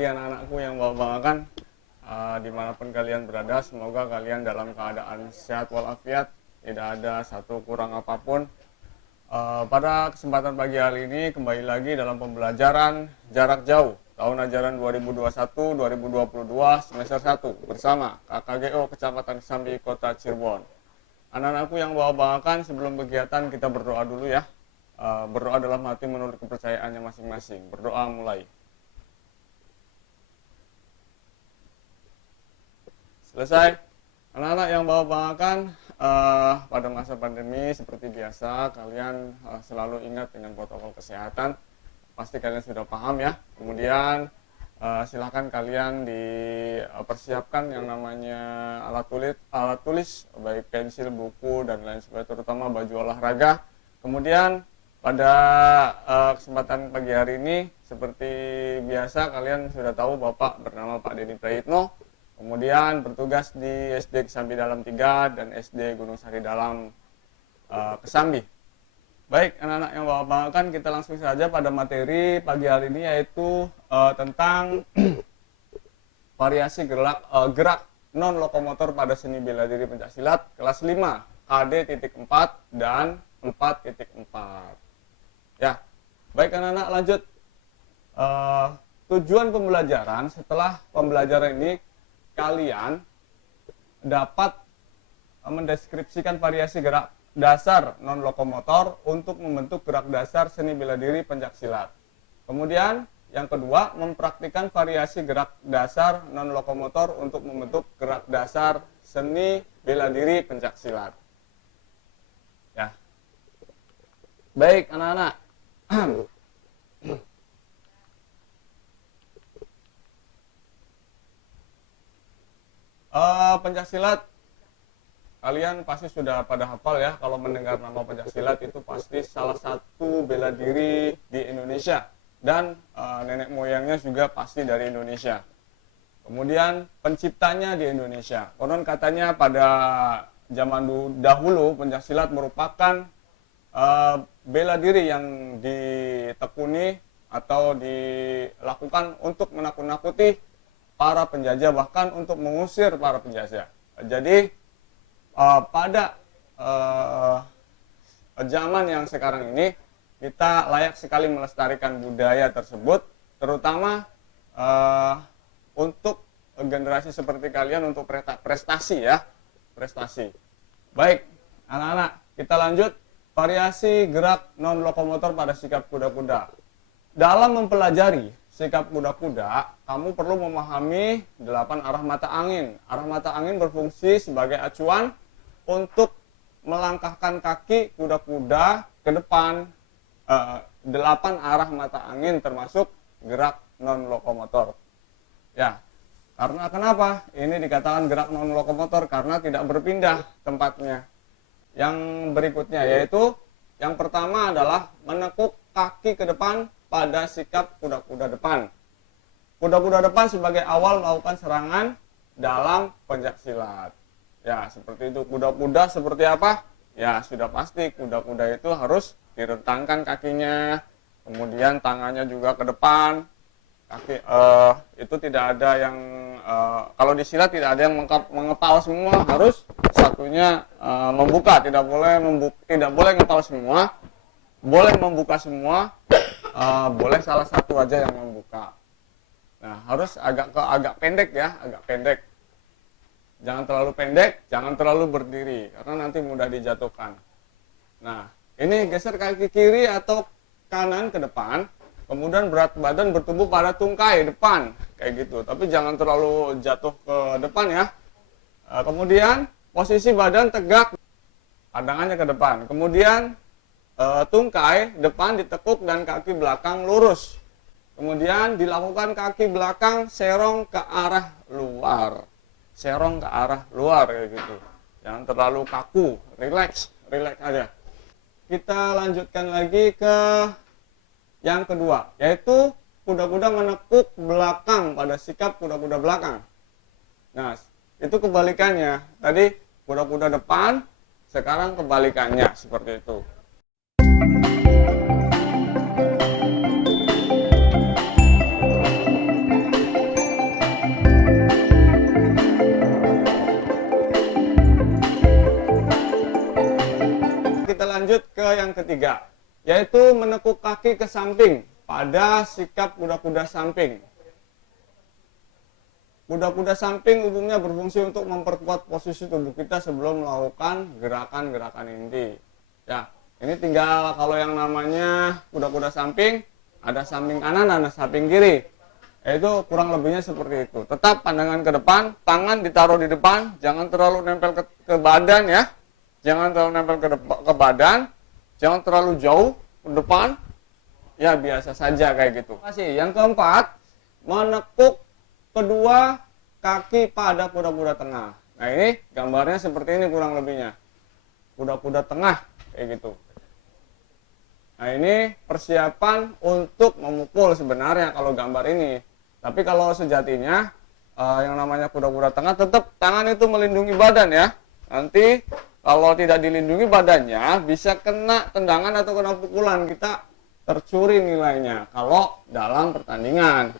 lagi anak-anakku yang bawa-bawakan. Dimanapun kalian berada, semoga kalian dalam keadaan sehat walafiat, tidak ada satu kurang apapun. Pada kesempatan pagi hari ini kembali lagi dalam pembelajaran jarak jauh tahun ajaran 2021-2022 semester 1 bersama KKGO Kecamatan Kesambi Kota Cirebon. Anak-anakku yang bawa-bawakan, sebelum kegiatan kita berdoa dulu ya. Berdoa dalam hati menurut kepercayaannya masing-masing. Berdoa mulai. Selesai. Anak-anak yang bawa-bawakan, pada masa pandemi seperti biasa kalian selalu ingat dengan protokol kesehatan. Pasti kalian sudah paham ya. Kemudian silakan kalian dipersiapkan yang namanya alat tulis baik pensil, buku dan lain sebagainya, terutama baju olahraga. Kemudian pada kesempatan pagi hari ini seperti biasa kalian sudah tahu Bapak bernama Pak Denny Prayitno, kemudian bertugas di SD Kesambi Dalam 3 dan SD Gunung Sari Dalam Kesambi. Baik anak-anak yang bawa-bawakan, kita langsung saja pada materi pagi hari ini, yaitu tentang variasi gerak non lokomotor pada seni bela diri pencaksilat kelas 5 KD.4 dan 4.4. Ya, baik anak-anak, lanjut. Tujuan pembelajaran, setelah pembelajaran ini kalian dapat mendeskripsikan variasi gerak dasar non lokomotor untuk membentuk gerak dasar seni bela diri pencaksilat. Kemudian yang kedua, mempraktikkan variasi gerak dasar non lokomotor untuk membentuk gerak dasar seni bela diri pencaksilat. Ya. Baik anak-anak. Pencaksilat, kalian pasti sudah pada hafal ya. Kalau mendengar nama pencaksilat itu pasti salah satu bela diri di Indonesia, dan nenek moyangnya juga pasti dari Indonesia. Kemudian penciptanya di Indonesia. Konon katanya pada zaman dahulu pencaksilat merupakan bela diri yang ditekuni atau dilakukan untuk menakut-nakuti para penjajah, bahkan untuk mengusir para penjajah. Jadi pada zaman yang sekarang ini kita layak sekali melestarikan budaya tersebut, terutama untuk generasi seperti kalian, untuk prestasi ya, prestasi. Baik anak-anak, kita lanjut. Variasi gerak non lokomotor pada sikap kuda-kuda. Dalam mempelajari sikap kuda-kuda, kamu perlu memahami 8 arah mata angin. Arah mata angin berfungsi sebagai acuan untuk melangkahkan kaki kuda-kuda ke depan. 8 arah mata angin termasuk gerak non lokomotor. Ya, karena kenapa? Ini dikatakan gerak non lokomotor karena tidak berpindah tempatnya. Yang berikutnya yaitu yang pertama adalah menekuk kaki ke depan pada sikap kuda-kuda depan. Kuda-kuda depan sebagai awal melakukan serangan dalam pencaksilat. Ya, seperti itu. Kuda-kuda seperti apa? Ya, sudah pasti kuda-kuda itu harus direntangkan kakinya, kemudian tangannya juga ke depan. Kaki itu tidak ada yang kalau di silat tidak ada yang mengepal semua, harus satunya membuka, tidak boleh ngepal semua, boleh membuka semua, boleh salah satu aja yang membuka. Nah, harus agak pendek ya, agak pendek. Jangan terlalu pendek, jangan terlalu berdiri karena nanti mudah dijatuhkan. Nah, ini geser kaki kiri atau kanan ke depan. Kemudian berat badan bertumbuh pada tungkai depan, kayak gitu. Tapi jangan terlalu jatuh ke depan ya. Kemudian posisi badan tegak, pandangannya ke depan. Kemudian tungkai depan ditekuk dan kaki belakang lurus. Kemudian dilakukan kaki belakang serong ke arah luar. Serong ke arah luar, kayak gitu. Jangan terlalu kaku, relax aja. Kita lanjutkan lagi ke yang kedua, yaitu kuda-kuda menekuk belakang pada sikap kuda-kuda belakang. Nah, itu kebalikannya. Tadi kuda-kuda depan, sekarang kebalikannya seperti itu. yang ketiga, yaitu menekuk kaki ke samping pada sikap kuda-kuda samping. Kuda-kuda samping umumnya berfungsi untuk memperkuat posisi tubuh kita sebelum melakukan gerakan-gerakan inti. Ya, ini tinggal kalau yang namanya kuda-kuda samping, ada samping kanan dan ada samping kiri. Itu kurang lebihnya seperti itu. Tetap pandangan ke depan, tangan ditaruh di depan, jangan terlalu nempel ke badan ya. Jangan terlalu nempel ke badan, jangan terlalu jauh ke depan. Ya, biasa saja kayak gitu. Yang keempat, menekuk kedua kaki pada kuda-kuda tengah. Nah, ini gambarnya seperti ini kurang lebihnya. Kuda-kuda tengah kayak gitu. Nah, ini persiapan untuk memukul sebenarnya kalau gambar ini. Tapi kalau sejatinya yang namanya kuda-kuda tengah tetap tangan itu melindungi badan ya. Nanti kalau tidak dilindungi badannya bisa kena tendangan atau kena pukulan, kita tercuri nilainya kalau dalam pertandingan.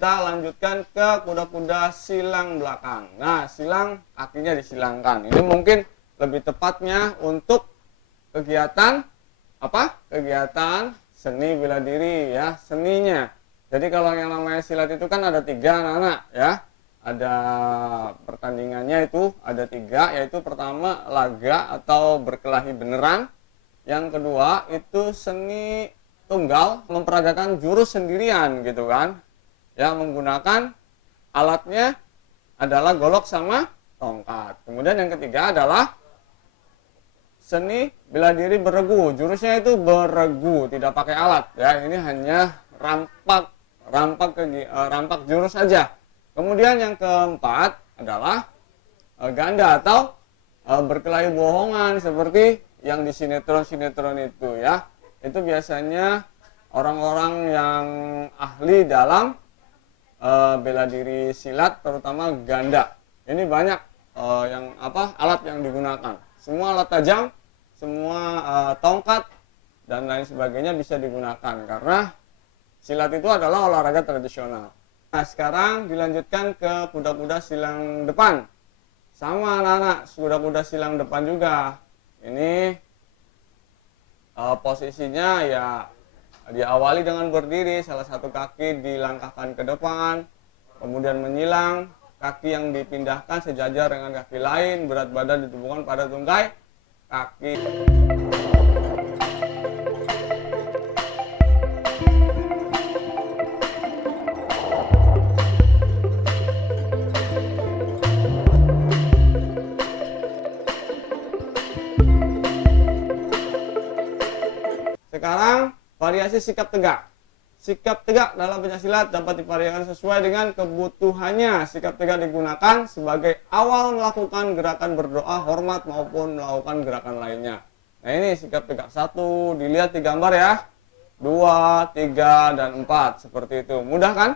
Kita lanjutkan ke kuda-kuda silang belakang. Nah, silang kakinya disilangkan. Ini mungkin lebih tepatnya untuk kegiatan apa? Kegiatan seni bela diri ya, seninya. Jadi kalau yang namanya silat itu kan ada 3 anak-anak ya. Ada pertandingannya itu ada 3, yaitu pertama laga atau berkelahi beneran. Yang kedua itu seni tunggal, memperagakan jurus sendirian gitu kan. Yang menggunakan alatnya adalah golok sama tongkat. Kemudian yang ketiga adalah seni bela diri beregu. Jurusnya itu beregu, tidak pakai alat ya. Ini hanya rampak jurus saja. Kemudian yang keempat adalah ganda atau berkelahi bohongan seperti yang di sinetron-sinetron itu ya. Itu biasanya orang-orang yang ahli dalam bela diri silat, terutama ganda. Ini banyak alat yang digunakan. Semua alat tajam, semua tongkat dan lain sebagainya bisa digunakan karena silat itu adalah olahraga tradisional. Nah, sekarang dilanjutkan ke kuda-kuda silang depan. Sama anak-anak, kuda-kuda silang depan juga. Ini posisinya ya diawali dengan berdiri, salah satu kaki dilangkahkan ke depan, kemudian menyilang, kaki yang dipindahkan sejajar dengan kaki lain, berat badan ditubuhkan pada tungkai kaki. Sekarang variasi sikap tegak. Sikap tegak dalam pencaksilat dapat divariasikan sesuai dengan kebutuhannya. Sikap tegak digunakan sebagai awal melakukan gerakan berdoa, hormat maupun melakukan gerakan lainnya. Nah, ini sikap tegak. 1, dilihat di gambar ya. 2, 3, dan 4. Seperti itu. Mudah kan?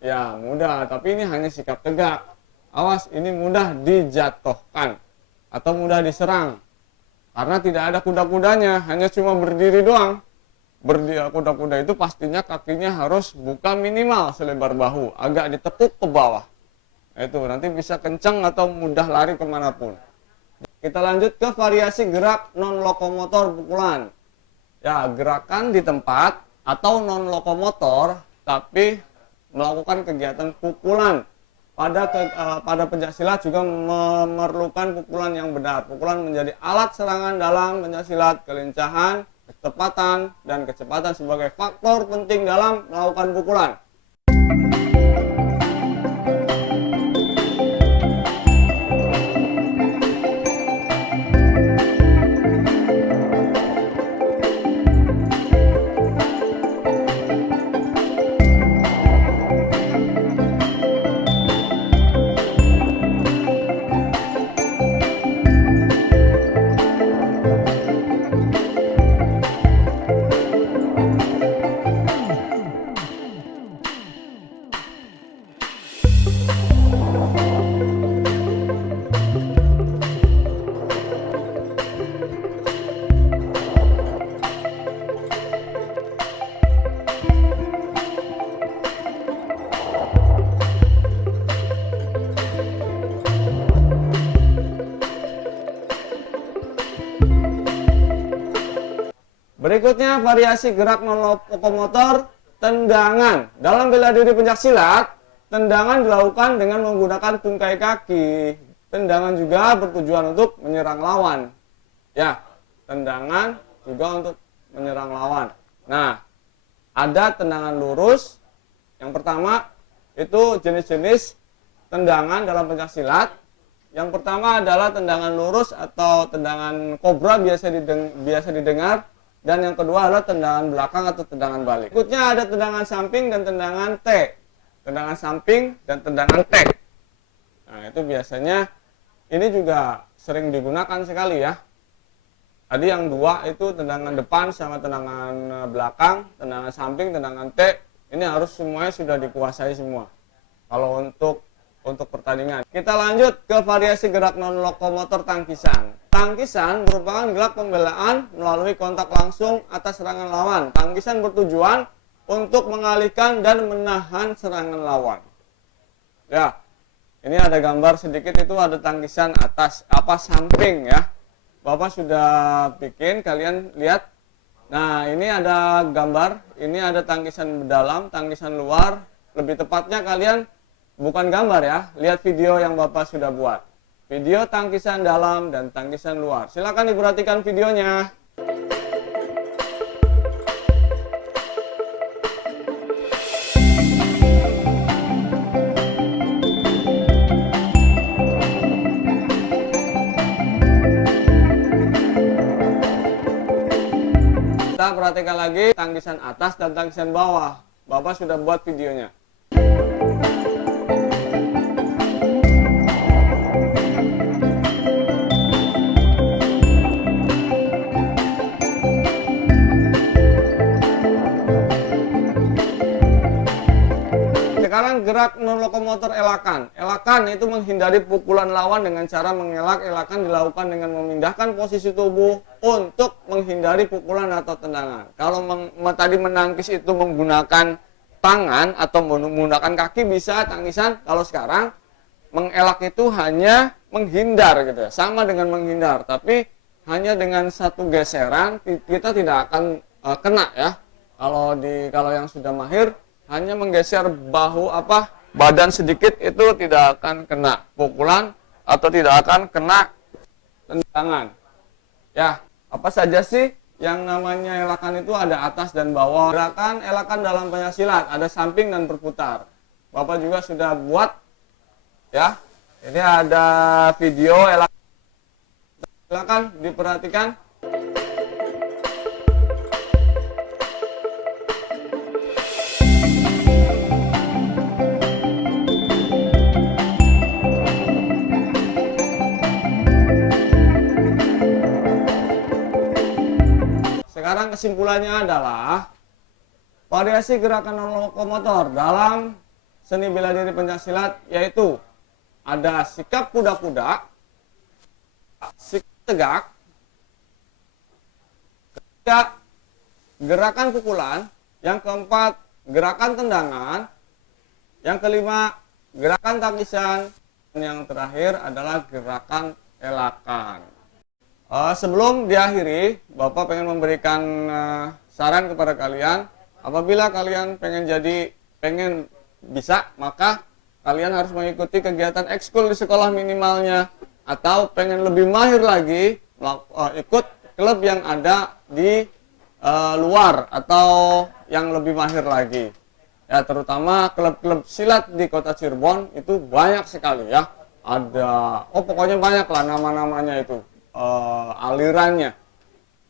Ya, mudah. Tapi ini hanya sikap tegak. Awas, ini mudah dijatuhkan atau mudah diserang. Karena tidak ada kuda-kudanya, hanya cuma berdiri doang. Kuda-kuda itu pastinya kakinya harus buka minimal selebar bahu, agak ditekuk ke bawah. Itu nanti bisa kencang atau mudah lari kemanapun. Kita lanjut ke variasi gerak non lokomotor pukulan. Ya, gerakan di tempat atau non lokomotor tapi melakukan kegiatan pukulan. Pada pencaksilat juga memerlukan pukulan yang benar. Pukulan menjadi alat serangan dalam pencaksilat. Kelincahan, ketepatan, dan kecepatan sebagai faktor penting dalam melakukan pukulan. Berikutnya variasi gerak non lokomotor tendangan. Dalam bela diri pencaksilat, tendangan dilakukan dengan menggunakan tungkai kaki. Tendangan juga bertujuan untuk menyerang lawan. Ya, tendangan juga untuk menyerang lawan. Nah, ada tendangan lurus. Yang pertama itu jenis-jenis tendangan dalam pencaksilat. Yang pertama adalah tendangan lurus atau tendangan kobra biasa didengar. Dan yang kedua adalah tendangan belakang atau tendangan balik. Berikutnya ada tendangan samping dan tendangan T. Tendangan samping dan tendangan T. Nah, itu biasanya ini juga sering digunakan sekali ya. Tadi yang dua itu tendangan depan sama tendangan belakang, tendangan samping, tendangan T. Ini harus semuanya sudah dikuasai semua. Kalau untuk pertandingan. Kita lanjut ke variasi gerak non lokomotor tangkisan. Tangkisan merupakan gerak pembelaan melalui kontak langsung atas serangan lawan. Tangkisan bertujuan untuk mengalihkan dan menahan serangan lawan. Ya, ini ada gambar sedikit, itu ada tangkisan atas samping ya. Bapak sudah bikin, kalian lihat. Nah, ini ada gambar, ini ada tangkisan dalam, tangkisan luar. Lebih tepatnya kalian bukan gambar ya, lihat video yang Bapak sudah buat. Video tangkisan dalam dan tangkisan luar. Silakan diperhatikan videonya. Kita perhatikan lagi tangkisan atas dan tangkisan bawah. Bapak sudah buat videonya. Sekarang gerak non lokomotor elakan. Elakan itu menghindari pukulan lawan dengan cara mengelak. Elakan dilakukan dengan memindahkan posisi tubuh untuk menghindari pukulan atau tendangan. Kalau tadi menangkis itu menggunakan tangan atau menggunakan kaki bisa tangkisan. Kalau sekarang mengelak itu hanya menghindar gitu ya. Sama dengan menghindar, tapi hanya dengan satu geseran kita tidak akan kena ya. Kalau yang sudah mahir hanya menggeser badan sedikit itu tidak akan kena pukulan atau tidak akan kena tendangan. Ya, apa saja sih yang namanya elakan itu? Ada atas dan bawah. Gerakan elakan dalam pencaksilat ada samping dan berputar. Bapak juga sudah buat ya. Ini ada video elakan. Silakan diperhatikan. Sekarang kesimpulannya adalah variasi gerakan non lokomotor dalam seni bela diri pencaksilat yaitu ada sikap kuda-kuda, sikap tegak, ketiga gerakan pukulan, yang keempat gerakan tendangan, yang kelima gerakan tangkisan, dan yang terakhir adalah gerakan elakan. Sebelum diakhiri, Bapak pengen memberikan saran kepada kalian. Apabila kalian pengen bisa, maka kalian harus mengikuti kegiatan ekskul di sekolah minimalnya. Atau pengen lebih mahir lagi, ikut klub yang ada di luar atau yang lebih mahir lagi. Ya, terutama klub-klub silat di kota Cirebon itu banyak sekali ya. Pokoknya banyak lah nama-namanya itu. Alirannya,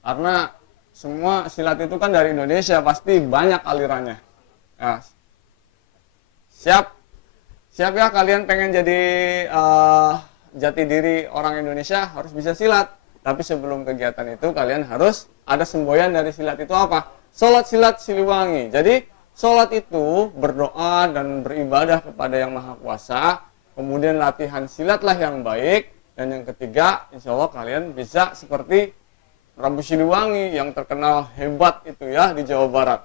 karena semua silat itu kan dari Indonesia, pasti banyak alirannya ya. Siap ya, kalian pengen jadi jati diri orang Indonesia, harus bisa silat. Tapi sebelum kegiatan itu kalian harus ada semboyan dari silat itu apa? Sholat silat Siliwangi. Jadi sholat itu berdoa dan beribadah kepada Yang Maha Kuasa, kemudian latihan silatlah yang baik. Dan yang ketiga, insya Allah kalian bisa seperti Prabu Siliwangi yang terkenal hebat itu ya di Jawa Barat.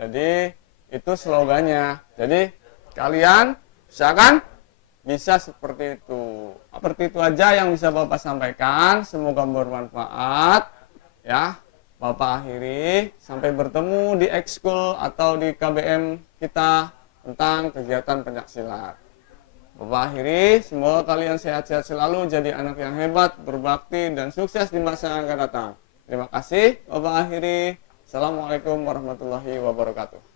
Jadi itu slogannya. Jadi kalian usahakan bisa seperti itu. Seperti itu aja yang bisa Bapak sampaikan. Semoga bermanfaat ya. Bapak akhiri, sampai bertemu di ekskul atau di KBM kita tentang kegiatan pencaksilat. Bapak akhiri, semoga kalian sehat-sehat selalu, jadi anak yang hebat, berbakti, dan sukses di masa yang akan datang. Terima kasih, Bapak akhiri. Assalamualaikum warahmatullahi wabarakatuh.